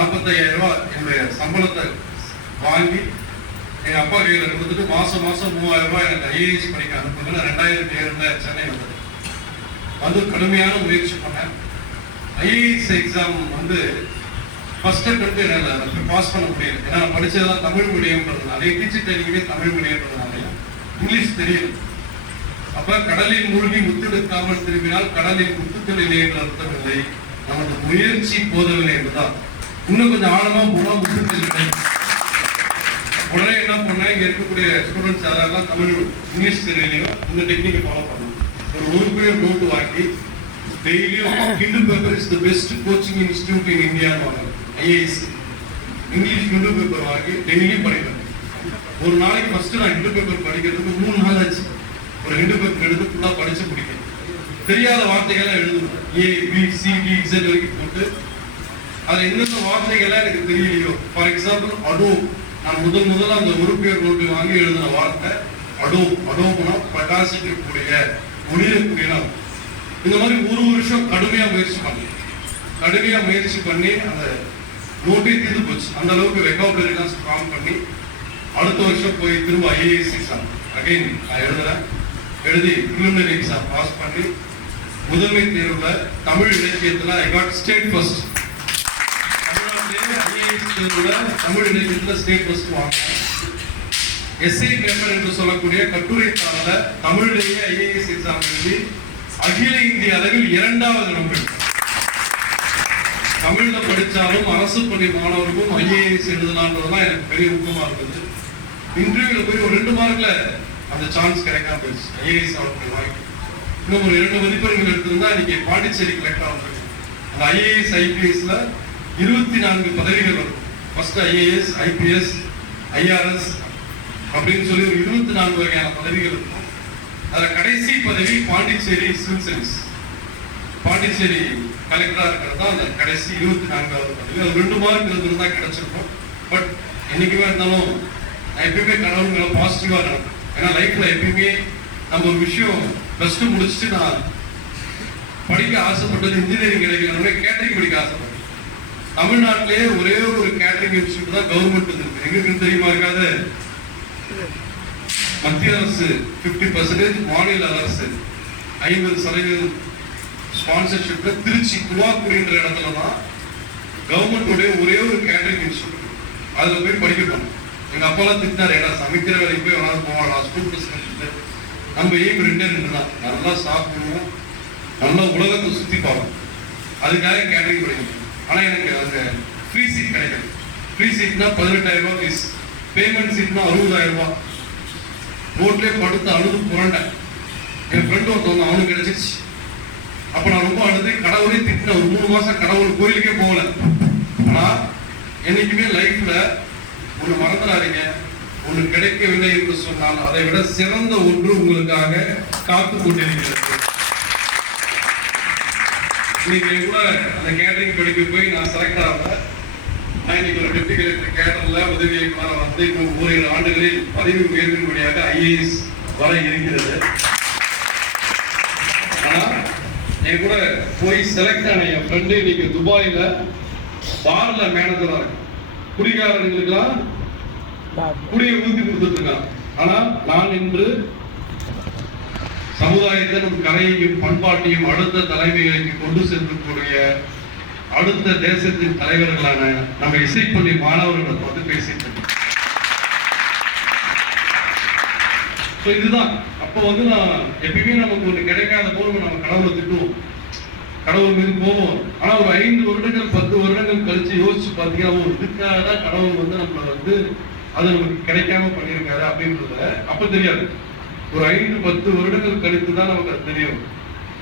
நாற்பத்தையாயிரம் ரூபாய் என்னுடைய சம்பளத்தை வாங்கி எங்கள் அப்பா கையில் கொடுத்துட்டு மாதம் மாதம் மூவாயிரம் ரூபாய் எனக்கு ஐஏஎஸ் படிக்க அனுப்புங்க ரெண்டாயிரத்தி ஏழில் சென்னை வந்தது. வந்து கடுமையான முயற்சி பண்ணேன். ஐஏஎஸ் எக்ஸாம் வந்து ஃபர்ஸ்ட் அட்டம்ப்ட் என்னால் பாஸ் பண்ண முடியல. ஏன்னா நான் படிச்சதெல்லாம் தமிழ் மீடியம்ன்றதுனால டீச்சர் ட்ரைனிங்கே தமிழ் மீடியம்ன்றதுனால இங்கிலீஷ் தெரியல. அப்போ கடலில் மூழ்கி முத்தெடுக்காமல் திரும்பினால் கடலில் முத்துக்களிலே என்று அர்த்தமில்லை நமது முயற்சி போதவில்லை என்றுதான் இன்னும் கொஞ்சம் ஆழமா போனா முத்துக்கள் கிடைக்கும் உடனே என்ன பண்ணேன்? இங்க இருக்கக்கூடிய ஸ்டூடெண்ட்ஸ் யாரெல்லாம் தமிழ் இங்கிலீஷ் தெரியலையோ இந்த டெக்னிக்கை ஃபாலோ பண்ணணும் ஒரு ஒரு நோட்டு வாங்கி டெய்லியும் Hindu paper is the best coaching institute in இந்தியான்னு வாங்க ஐஏஎஸ் இங்கிலீஷ் ஹிந்து பேப்பர் வாங்கி டெய்லியும் படிப்பேன். ஒரு நாளைக்கு ஃபர்ஸ்ட் நான் ஹிந்து பேப்பர் படிக்கிறதுக்கு மூணு நாள் ஆச்சு. ஒரு ஹிந்து பேப்பர் எடுத்து ஃபுல்லாக படிச்சு பிடிக்கும் தெரியாத வார்த்தைகளை எழுதணும் A B C D Z வரைக்கும் போட்டு அதில் என்ன வார்த்தைகள்லாம் எனக்கு தெரியலையோ? ஃபார் எக்ஸாம்பிள் அடோ நான் முதல் முதல்ல அந்த உறுப்பினர் நோட்டு வாங்கி எழுதின வார்த்தை அடோ அடோபுனா பிரகாசிக்கக்கூடிய ஒளிரக்கூடிய இந்த மாதிரி ஒரு வருஷம் கடுமையாக முயற்சி பண்ணி கடுமையாக முயற்சி பண்ணி அந்த நோட்டே தீர்ந்து போச்சு. அந்த அளவுக்கு வெக்காபுலரி எல்லாம் ஸ்ட்ராங் பண்ணி அடுத்த வருஷம் போய் திரும்ப ஐஏஎஸ் எக்ஸாம் அகைன் நான் எழுதுறேன். எழுதி ப்ரிலிமினரி எக்ஸாம் பாஸ் பண்ணி முதன்மை தேர்வில் தமிழ் இலக்கியத்தில் I got state first IAS தேர்வுல தமிழ் இலக்கியத்துல ஸ்டேட் ஃபர்ஸ்ட் வாங்கினேன் எஸ்ஐ பேப்பர் என்று சொல்லக்கூடிய கட்டுரை தாள தமிழிலேயே ஐஏஎஸ் எக்ஸாம் எழுதி அகில இந்திய அளவில் இரண்டாவது நம்பர் தமிழ்ல படிச்சாலும் அரசு பள்ளி மாணவருக்கும் ஐஏஎஸ் எழுதலான்றதுலாம் எனக்கு பெரிய ஊக்கமா இருந்தது. இன்டர்வியூல போய் ஒரு ரெண்டு மார்க்ல அந்த சான்ஸ் கிடைக்காம போயிடுச்சு. ஐஏஎஸ் அவர்கள் வாங்கி இன்னும் ஒரு இரண்டு மதிப்பெண்கள் எடுத்திருந்தா இன்னைக்கு பாண்டிச்சேரி கலெக்டர் வந்திருக்கு அந்த ஐஏஎஸ் ஐபிஎஸ்ல இருபத்தி நான்கு பதவிகள் வரும். ஃபர்ஸ்ட் ஐஏஎஸ் ஐபிஎஸ் ஐஆர்எஸ் அப்படின்னு சொல்லி ஒரு இருபத்தி நான்கு வகையான பதவிகள் இருக்கும். அதில் கடைசி பதவி பாண்டிச்சேரி சிவில் சர்வீஸ் பாண்டிச்சேரி கலெக்டராக இருக்கிறது தான் அந்த கடைசி இருபத்தி நான்காவது பதவி. அது ரெண்டு மார்க் இருந்திருந்தா கிடைச்சிருக்கும். பட் என்னைக்குமே இருந்தாலும் நான் எப்பயுமே கடவுள் மேல பாசிட்டிவா நடக்கும் ஏன்னா லைஃப்ல எப்பயுமே நம்ம ஒரு விஷயம் பிளஸ் டூ முடிச்சுட்டு நான் படிக்க ஆசைப்பட்டது இன்ஜினியரிங் கிடைக்கணும்னு கேட்டரிங் படிக்க ஆசைப்பட்டேன். தமிழ்நாட்டிலேயே ஒரே ஒரு கேட்டரிங் இன்ஸ்டியூட் தான் கவர்மெண்ட் இருக்கு. எங்களுக்கு தெரியுமா இருக்காது? மத்திய அரசு 50% பர்சன்டேஜ் மாநில அரசு ஐம்பது சதவீதம் ஸ்பான்சர்ஷிப்ல திருச்சி துவாக்குடின்ற இடத்துல தான் கவர்மெண்டோடைய ஒரே ஒரு கேட்டரிங் இன்ஸ்டியூட் அதுல போய் படிக்க போனோம் எங்க அப்பாலாம் திட்டினாரு ஏன்னா சமைக்கிற வேலைக்கு போய் வேணாலும் போகலாம் ஸ்கூல் பசங்க நம்ம எய்ம் ரெண்டே ரெண்டு தான். நல்லா சாப்பிடுவோம். நல்லா உலகத்தை சுத்தி பார்ப்போம். அதுக்காக கேட்டரிங் படிக்கணும். ஆனால் எனக்கு அந்த ஃப்ரீ சீட் கிடைக்கல. ஃப்ரீ சீட்னா பதினெட்டாயிரம் ரூபா ஃபீஸ் பேமெண்ட் சீட்னா அறுபதாயிரம் ரூபா ரோட்லேயே படுத்து அழுது புரண்டேன். என் ஃப்ரெண்டு ஒருத்தவங்க அவனுக்கு கிடைச்சிச்சு அப்போ நான் ரொம்ப அழுது கடவுளே திட்டின ஒரு மூணு மாதம் கடவுள் கோயிலுக்கே போகல. ஆனால் என்றைக்குமே லைஃப்பில் ஒன்று மறந்துடாதீங்க. ஒன்று கிடைக்கவில்லை என்று சொன்னால் அதை விட சிறந்த ஒன்று உங்களுக்காக காத்து கொண்டிருக்கிறது. இன்னைக்கு கூட அந்த கேட்டரிங் படிக்க போய் நான் செலக்ட் ஆகல இன்னைக்கு ஒரு டெப்டி கலெக்டர் கேட்டர்ல உதவி இயக்குனர் வந்து இன்னும் ஓரிரு ஆண்டுகளில் பதவி உயர்வின்படியாக ஐஏஎஸ் வர இருக்கிறது. ஆனா என் கூட போய் செலக்ட் ஆன என் ஃப்ரெண்டு இன்னைக்கு துபாயில பார்ல மேனேஜரா இருக்கு. குடிகாரங்களுக்கெல்லாம் குடியை ஊத்தி கொடுத்துட்டு இருக்கான். ஆனா நான் இன்று சமுதாயத்தின் கலையையும் பண்பாட்டையும் அடுத்த தலைமைகளுக்கு கொண்டு சென்றக்கூடிய அடுத்த தேசத்தின் தலைவர்களான நம்ம இசைப்பள்ளி மாணவர்களை வந்து பேசிட்டு இருக்கோம். இதுதான். அப்போ வந்து நான் எப்பயுமே நமக்கு ஒன்று கிடைக்காத போது நம்ம கடவுளை திட்டுவோம். கடவுள் மீது போவோம் ஆனா ஒரு ஐந்து வருடங்கள் பத்து வருடங்கள் கழிச்சு யோசிச்சு பார்த்தீங்கன்னா ஒரு இதுக்காக தான் கடவுள் வந்து நம்மள வந்து அது நமக்கு கிடைக்காம பண்ணியிருக்காரு அப்படின்றத அப்போ தெரியாது. ஒரு ஐந்து பத்து வருடங்கள் கழித்து தான் நமக்கு அது தெரியும்.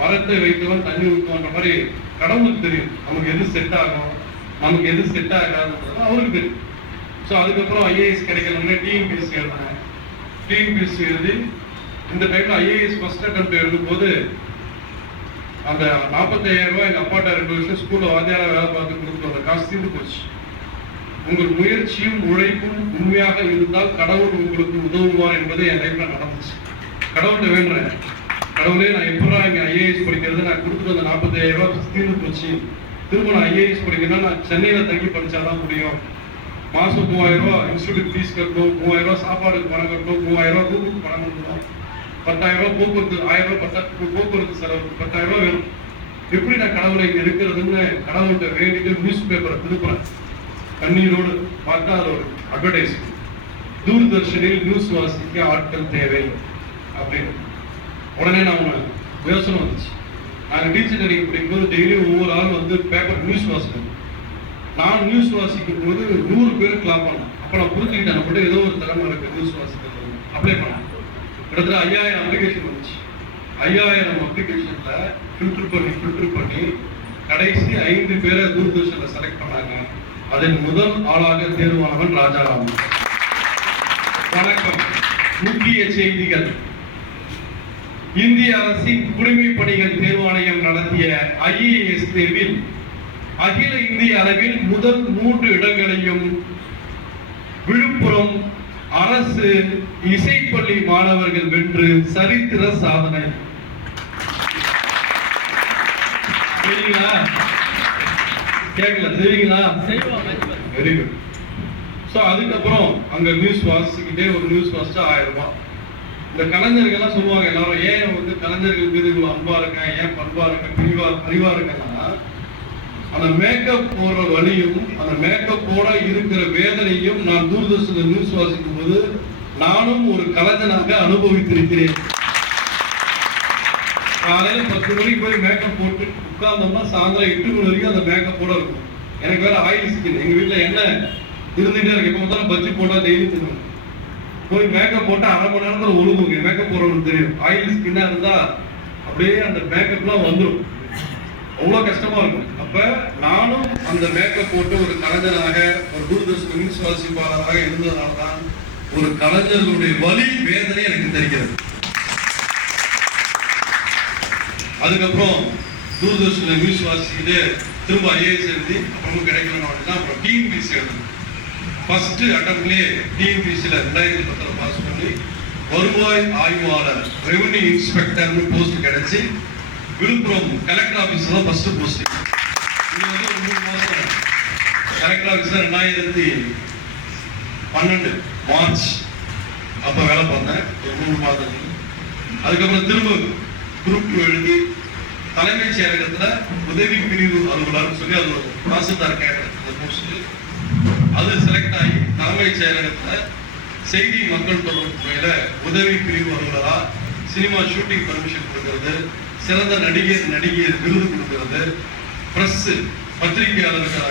மரத்தை வைத்தவன் தண்ணி ஊற்றுவான்ற மாதிரி கடவுளுக்கு தெரியும். நமக்கு எது செட் ஆகும்? நமக்கு எது செட் ஆகாதுன்றது அவருக்கு தெரியும். ஸோ அதுக்கப்புறம் ஐஏஎஸ் கிடைக்கணும்னே டிஎன்பிஎஸ்சி எழுதினேன். டிஎன்பிஎஸ்சி எழுதி இந்த டைம்ல ஐஏஎஸ் ஃபர்ஸ்ட் அட்டம் எழுதும் போது அந்த நாற்பத்தையாயிரம் ரூபாய் எங்கள் அப்பாட்ட ரெண்டு வருஷம் ஸ்கூலில் வாத்தியாரா வேலை பார்த்து கொடுத்து அந்த காசு தீர்ந்து போச்சு. உங்கள் முயற்சியும் உழைப்பும் உண்மையாக இருந்தால் கடவுள் உங்களுக்கு உதவுவார் என்பது என் லைஃப்ல நடந்துச்சு. கடவுள்கிட்ட வேண்டுறேன். கடவுளே நான் எப்படா இங்கே ஐஏஎஸ் படிக்கிறது நான் கொடுத்துட்டு வந்த நாற்பத்தாயிரம் ரூபாய் தீர்ந்து போச்சு. திரும்ப நான் ஐஏஎஸ் படிக்கணும்னா நான் சென்னையில் தங்கி படித்தாதான் முடியும். மாதம் மூவாயிரம் ரூபா இன்ஸ்டியூட் ஃபீஸ் கட்டணும் மூவாயிரம் ரூபா சாப்பாடுக்கு பணம் கட்டணும் மூவாயிரம் ரூபா ரூமுக்கு பணம் கட்டணும் பத்தாயிரம் ரூபா போக்குவரத்து ஆயிரம் ரூபா பத்தா போக்குவரத்து செலவு பத்தாயிரம் ரூபா வேணும். எப்படி நான் கடவுளை இங்கே இருக்கிறதுன்னு கடவுள்கிட்ட வேண்டிட்டு நியூஸ் பேப்பரை திருப்புறேன். கண்ணீரோடு பார்த்தா அது ஒரு அட்வர்டைஸ்மெண்ட் தூர்தர்ஷனில் நியூஸ் வாசிக்க ஆட்கள் தேவை அப்படின்னு. உடனே நான் யோசனை வந்துச்சு. நாங்கள் டீச்சர் ட்ரைனிங் படிக்கும்போது டெய்லியும் ஒவ்வொரு ஆள் வந்து பேப்பர் நியூஸ் வாசிக்கணும். நான் நியூஸ் வாசிக்கும் போது நூறு பேர் கிளாப் பண்ணோம் அப்போ நான் புரிஞ்சுக்கிட்டேன் நம்மகிட்ட ஏதோ ஒரு திறமை இருக்கு நியூஸ் வாசிக்கிறது. அப்ளை பண்ணேன் கிட்டத்தட்ட ஐயாயிரம் அப்ளிகேஷன் வந்துச்சு. ஐயாயிரம் அப்ளிகேஷனில் ஃபில்டர் பண்ணி ஃபில்டர் பண்ணி கடைசி ஐந்து பேரை தூர்தர்ஷனில் செலக்ட் பண்ணாங்க. அதன் முதல் ஆளாக தேர்வானவன் ராஜாராமன் வணக்கம். முக்கிய செய்திகள். இந்திய அரசின் குடிமை பணிகள் தேர்வாணையம் நடத்திய ஐஏஎஸ் தேர்வில் அகில இந்திய அளவில் முதல் மூன்று இடங்களையும் விழுப்புரம் அரசு இசைப்பள்ளி மாணவர்கள் வென்று சரித்திர சாதனை. சரிங்களா கேட்கல சரிங்களா வெரி குட் ஸோ அதுக்கப்புறம் அங்க நியூஸ் வாசிக்கிட்டே ஒரு நியூஸ் வாசிச்சா ஆயிரம் ரூபாய். இந்த கலைஞர்கள்லாம் சொல்லுவாங்க எல்லாரும் ஏன் வந்து கலைஞர்கள் மீது இவ்வளோ அன்பா இருக்கேன் ஏன் பண்பா இருக்கேன் பிரிவா அறிவா இருக்கேன்னா அந்த மேக்கப் போடுற வழியும் அந்த மேக்கப் போட இருக்கிற வேதனையும் நான் தூர்தர்ஷன நியூஸ் வாசிக்கும் போது நானும் ஒரு கலைஞனாக அனுபவித்திருக்கிறேன். காலையில பத்து மணிக்கு போய் மேக்கப் போட்டு உட்கார்ந்தோம்னா சாயந்தரம் எட்டு மணி வரைக்கும் அந்த மேக்கப் போட இருக்கும். எனக்கு வேற ஆயில் ஸ்கின் எங்க வீட்டுல என்ன இருந்துகிட்டே இருக்கு. இப்போ பார்த்தாலும் பஜ்ஜி போட்டா டெய்லி தின்னுவேன். போய் மேக்கப் போட்டா அரை மணி நேரத்தில் ஒழுங்குங்க. மேக்கப் போடுறவங்களுக்கு தெரியும். ஆயில் ஸ்கின்னா இருந்தா அப்படியே அந்த மேக்கப்லாம் வந்துடும் அவ்வளோ கஷ்டமா இருக்கும். அப்ப நானும் அந்த மேக்கப் போட்டு ஒரு கலைஞராக ஒரு தூர்தர்ஷன் நியூஸ் இருந்ததுனால தான் ஒரு கலைஞர்களுடைய வலி வேதனை எனக்கு தெரிகிறது. அதுக்கப்புறம் தூர்தர்ஷனில் நியூஸ் வாசிக்கிட்டு திரும்ப ஐஏஎஸ் எழுதி அப்புறமும் கிடைக்கலன்னு அப்படின்னா அப்புறம் டிஎன்பிசி எழுதணும் ஃபர்ஸ்ட் அட்டம்ப்ட்லேயே டிஎன்பிசியில் ரெண்டாயிரத்தி பத்தில் பாஸ் பண்ணி வருவாய் ஆய்வாளர் ரெவன்யூ இன்ஸ்பெக்டர்னு போஸ்ட் கிடைச்சி விழுப்புரம் கலெக்டர் ஆஃபீஸ் தான் ஃபர்ஸ்ட் போஸ்டிங் இது வந்து ஒரு மூணு மாதம் கலெக்டர் ஆஃபீஸில் ரெண்டாயிரத்தி பன்னெண்டு மார்ச். அப்போ வேலை பார்த்தேன். ஒரு மூணு மாதத்துக்கு அதுக்கப்புறம் திரும்ப குரூப் எழுதி தலைமைச் செயலகத்தில் உதவி பிரிவு அலுவலர்னு சொல்லி அது ஒரு தாசில்தார் கேட்டர் அந்த போஸ்ட்டு அது செலக்ட் ஆகி தலைமைச் செயலகத்தில் செய்தி மக்கள் தொடர்பு துறையில உதவி பிரிவு அலுவலரா சினிமா ஷூட்டிங் பர்மிஷன் கொடுக்கறது சிறந்த நடிகர் நடிகர் விருது கொடுக்கறது பிரஸ் பத்திரிகையாளருக்கு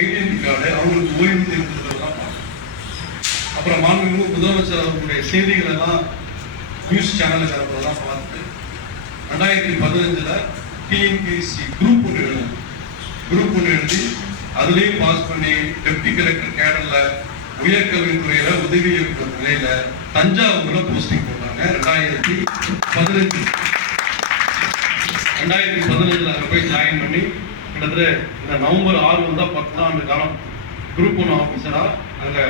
ஐடென்டி கார்டு அவங்களுக்கு ஓய்வூதியம் கொடுக்கறதெல்லாம் பார்த்தேன். அப்புறம் மாண்புமிகு முதலமைச்சர் அவர்களுடைய செய்திகள் எல்லாம் நியூஸ் சேனலுக்கு அனுப்புறதெல்லாம் பார்த்து ரெண்டாயிரத்தி பதினஞ்சில் டிஎன்பிஎஸ்சி குரூப் ஒன்று எழுதணும் குரூப் ஒன்று எழுதி அதுலேயும் பாஸ் பண்ணி டெப்டி கலெக்டர் கேடர்ல உயர்கல்வித்துறையில உதவி இயக்குனர் நிலையில தஞ்சாவூர்ல போஸ்டிங் போட்டாங்க. ரெண்டாயிரத்தி பதினஞ்சு ரெண்டாயிரத்தி பதினஞ்சுல போய் ஜாயின் பண்ணி கிட்டத்தட்ட இந்த நவம்பர் ஆறு வந்தா பத்தாண்டு காலம் குரூப் ஒன் ஆஃபீஸரா அங்கே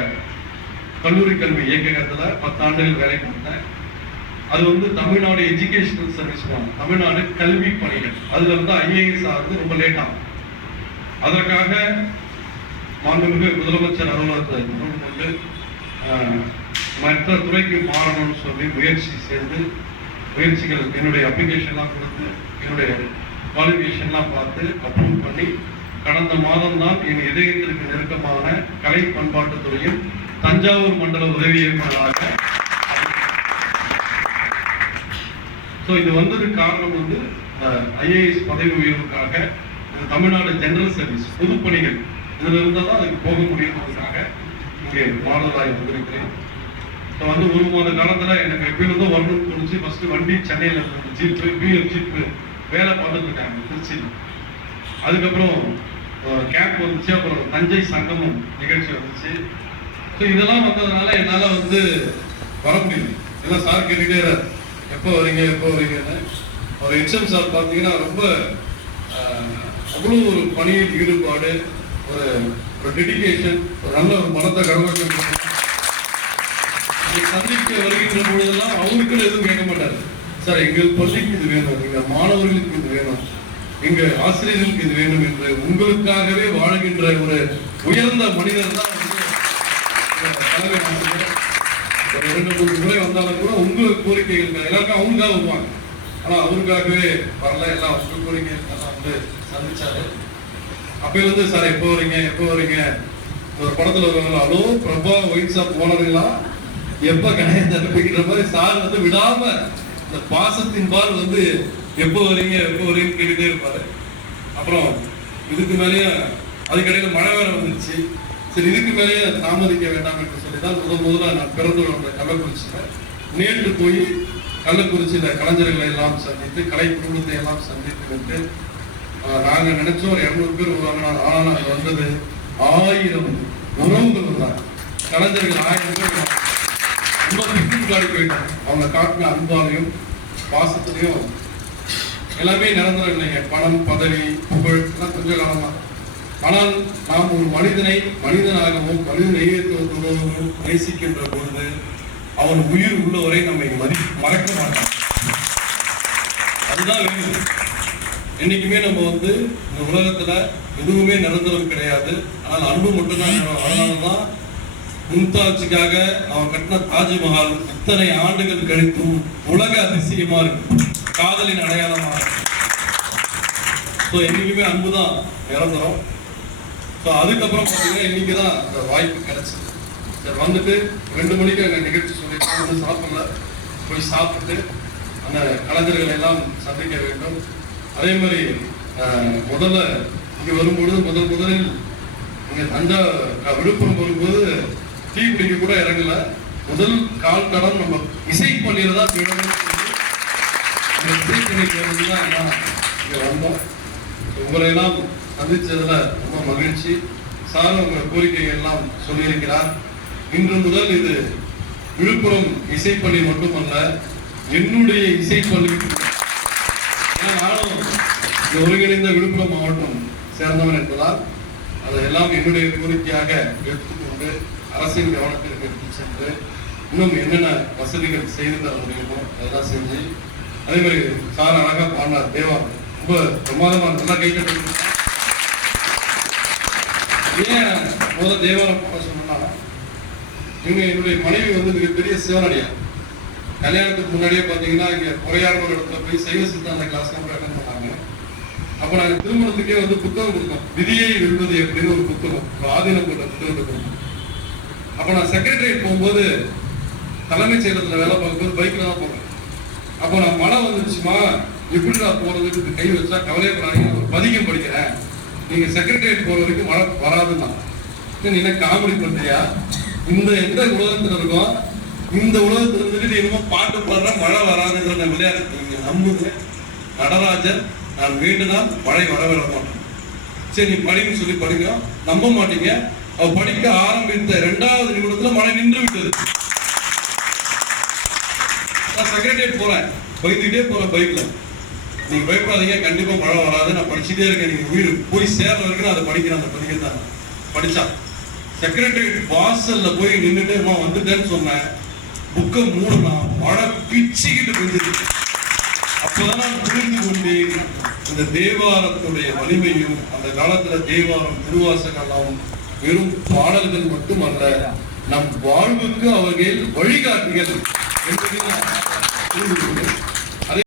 கல்லூரி கல்வி இயக்ககத்துல பத்தாண்டுகள் வேலை பார்த்தேன் அது வந்து தமிழ்நாடு எஜுகேஷனல் சர்வீஸ் தமிழ்நாடு கல்வி பணிகள். அதுல வந்து ஐஏஎஸ் ஆகுது ரொம்ப லேட் ஆகும். அதற்காக மாண்புமிகு முதலமைச்சர் அலுவலகத்தை தொடர்பு கொண்டு மற்ற துறைக்கு மாறணும்னு சொல்லி முயற்சி செய்து முயற்சிகள் என்னுடைய அப்ளிகேஷன்லாம் கொடுத்து என்னுடைய குவாலிஃபிகேஷன்லாம் பார்த்து அப்ரூவ் பண்ணி கடந்த மாதம்தான் என் இதயத்திற்கு நெருக்கமான கலை பண்பாட்டுத் துறையில் தஞ்சாவூர் மண்டல உதவி இயக்குநராக ஸோ இது வந்ததுக்கு காரணம் வந்து ஐஏஎஸ் பதவி உயர்வுக்காக தமிழ்நாடு ஜெனரல் சர்வீஸ் பொதுப்பணிகள் இதில் இருந்தால் தான் அதுக்கு போக முடியுன்றதுக்காக இங்கே மாணவராய் வந்திருக்கிறேன் ஸோ வந்து ஒரு மாத காலத்தில் எனக்கு எப்பயிலிருந்தோ வரணும்னு தோணுச்சு. ஃபஸ்ட்டு வண்டி சென்னையில் இருந்த ஜீப்பு பிஎம் ஜீப்பு வேலை பார்த்துட்டு இருக்காங்க திருச்சியில். அதுக்கப்புறம் கேம்ப் வந்துச்சு. அப்புறம் தஞ்சை சங்கமம் நிகழ்ச்சி வந்துச்சு. ஸோ இதெல்லாம் வந்ததுனால என்னால் வந்து வர முடியல. ஏன்னா சார் கேட்டுக்கிட்டே எப்போ வரீங்க? எப்போ வரீங்கன்னு? அவர் ஹெச்எம் சார் பார்த்தீங்கன்னா ரொம்ப அவ்வளோ ஒரு பணியில் ஈடுபாடு ஒரு ஒரு டெடிகேஷன் ஒரு நல்ல ஒரு மனத்தை கடவுள் சந்திக்க வருகின்ற பொழுதெல்லாம் அவருக்குன்னு எதுவும் கேட்க மாட்டாரு. சார் எங்கள் பள்ளிக்கு இது வேணும் எங்கள் மாணவர்களுக்கு இது வேணும் எங்கள் ஆசிரியர்களுக்கு இது வேண்டும் என்று உங்களுக்காகவே வாழ்கின்ற ஒரு உயர்ந்த மனிதர் தான் தலைமை ஆசிரியர். ஒரு இரண்டு மூணு முறை வந்தாலும் கூட உங்க கோரிக்கைகள் எல்லாருக்கும் அவங்களுக்காக வருவாங்க. ஆனா அவருக்காகவே வரல. எல்லாம் உங்க கோரிக்கை வந்து சந்திச்சாரு. அப்பையில இருந்து சார் எப்போ வரீங்க? எப்போ வரீங்க? ஒரு படத்துல வருவாங்க ஹலோ பிரபா ஒயிட் ஷாப் போனவங்களா எப்ப கணையத்தை அனுப்பிக்கிற மாதிரி சார் வந்து விடாம இந்த பாசத்தின் பால் வந்து எப்போ வரீங்க எப்போ வரீங்கன்னு கேட்டுட்டே இருப்பாரு. அப்புறம் இதுக்கு மேலேயே அதுக்கடையில மழை வேற வந்துருச்சு. சரி இதுக்கு மேலேயே தாமதிக்க வேண்டாம் என்று சொல்லி தான் முதல் முதல்ல நான் பிறந்து வளர்ந்த கள்ளக்குறிச்சியில நேற்று போய் கள்ளக்குறிச்சியில கலைஞர்களை எல்லாம் சந்தித்து கலை குடும்பத்தை எல்லாம் சந்தித்து விட்டு நாங்கள் நாங்க நினைச்சோம் ஒரு இருநூறு பேர் வருவாங்க ஆனா அது வந்தது ஆயிரம் உறவுகள் வந்தாங்க கலைஞர்கள் ஆயிரம் பேர் ரொம்ப பிடிக்கும் காடி போயிட்டாங்க அவங்க காட்டின அன்பாலையும் பாசத்திலையும் எல்லாமே நிரந்தரம் இல்லைங்க. பணம் பதவி புகழ் எல்லாம் கொஞ்ச காலம். தான் ஆனால் நாம் ஒரு மனிதனை மனிதனாகவும் மனித நேயத்துவத்தோடும் நேசிக்கின்ற பொழுது அவன் உயிர் உள்ளவரை நம்மை மதி மறக்க மாட்டான். அதுதான் வேணும் என்றைக்குமே நம்ம வந்து இந்த உலகத்துல எதுவுமே நிரந்தரம் கிடையாது. ஆனால் அன்பு மட்டும்தான் அதனால தான் மும்தாஜுக்காக அவன் கட்டின தாஜ்மஹால் இத்தனை ஆண்டுகள் கழித்தும் உலக அதிசயமா இருக்கு. காதலின் அடையாளமா இருக்கு. ஸோ என்றைக்குமே அன்பு தான் நிரந்தரம். ஸோ அதுக்கப்புறம் பார்த்தீங்கன்னா இன்னைக்கு தான் அந்த வாய்ப்பு கிடைச்சது. சரி வந்துட்டு ரெண்டு மணிக்கு அங்கே நிகழ்ச்சி சொல்லி வந்து சாப்பிடல. போய் சாப்பிட்டு அந்த கலைஞர்களை எல்லாம் சந்திக்க வேண்டும். அதே மாதிரி முதல்ல இங்கே வரும்பொழுது முதல் முதலில் இங்கே தஞ்சா விழுப்புரம் வரும்போது தீ பிடிக்க கூட இறங்கல. முதல் கால் தடம் நம்ம இசைப்பள்ளியில தான் விடணும்னு இந்த தான் நான் இங்கே வந்தோம். உங்களையெல்லாம் சந்தித்ததில் சந்திச்சதுல ரொம்ப மகிழ்ச்சி. சார் உங்கள் கோரிக்கைகள் எல்லாம் சொல்லியிருக்கிறார். இன்று முதல் இது விழுப்புரம் இசைப்பள்ளி மட்டுமல்ல என்னுடைய இசைப்பள்ளி ஏன்னா இந்த ஒருங்கிணைந்த விழுப்புரம் மாவட்டம் சேர்ந்தவன் என்பதால் அதையெல்லாம் என்னுடைய கோரிக்கையாக எடுத்துக்கொண்டு அரசின் கவனத்திற்கு எடுத்து சென்று இன்னும் என்னென்ன வசதிகள் செய்து தர முடியுமோ அதெல்லாம் செஞ்சு அதே மாதிரி சார் அழகா பாடினார் தேவா ரொம்ப பிரமாதமாக நல்லா கை ஏன் முதல்ல தேவாரம் பாட சொன்னா இவங்க என்னுடைய மனைவி வந்து மிகப்பெரிய சிவனடியா கல்யாணத்துக்கு முன்னாடியே பார்த்தீங்கன்னா இங்கே குறையார் இடத்துல போய் சைவ சித்தாந்த கிளாஸ் கூட அப்ப நாங்க திருமணத்துக்கே வந்து புத்தகம் கொடுத்தோம். விதியை வெல்வது எப்படின்னு ஒரு புத்தகம். ஆதீனம் கொண்ட புத்தகத்தை அப்ப நான் செக்ரட்டரியேட் போகும்போது தலைமைச் செயலத்துல வேலை பார்க்கும்போது பைக்ல தான் போறேன் அப்போ நான் மழை வந்துருச்சுமா எப்படி நான் போறதுக்கு கை வச்சா கவலையப்படாதீங்க. ஒரு பதிகம் படிக்கிறேன். நீங்க செக்ரட்டரியேட் போற வரைக்கும் மழை வராதுன்னா. நீ என்ன காமெடி பண்றியா? இந்த எந்த உலகத்துல இருக்கோம்? இந்த உலகத்துல இருந்துட்டு நீ என்னமோ பாட்டு பாடுற மழை வராதுன்ற நான் நீங்க நம்புங்க. நடராஜன் நான் வேண்டுனால் மழை வர விட மாட்டேன் சரி நீ படின்னு சொல்லி படிங்க. நம்ப மாட்டீங்க. அவ படிக்க ஆரம்பித்த இரண்டாவது நிமிடத்துல மழை நின்று விட்டது. நான் செக்ரட்டரியேட் போறேன். பயந்துக்கிட்டே போறேன் பைக்ல நீங்க பயப்படாதீங்க. கண்டிப்பா மழை வராது. நான் படிச்சுட்டே இருக்கேன். நீங்க உயிர் போய் சேர்ற வரைக்கும் அதை படிக்கிறேன். அந்த படிக்கிறேன் படிச்சா. செக்ரட்டரியேட் வாசல்ல போய் நின்றுட்டு வந்துட்டேன்னு சொன்னேன். புக்கை மூடனா மழை பிச்சுக்கிட்டு பெஞ்சிருக்கு. அப்பதான் புரிந்து கொண்டேன் இந்த தேவாரத்துடைய வலிமையும் அந்த காலத்துல தேவாரம் திருவாசகம் வெறும் பாடல்கள் மட்டுமல்ல நம் வாழ்வுக்கு அவர்கள் வழிகாட்டுகள் என்பதை நான் புரிந்து கொண்டேன்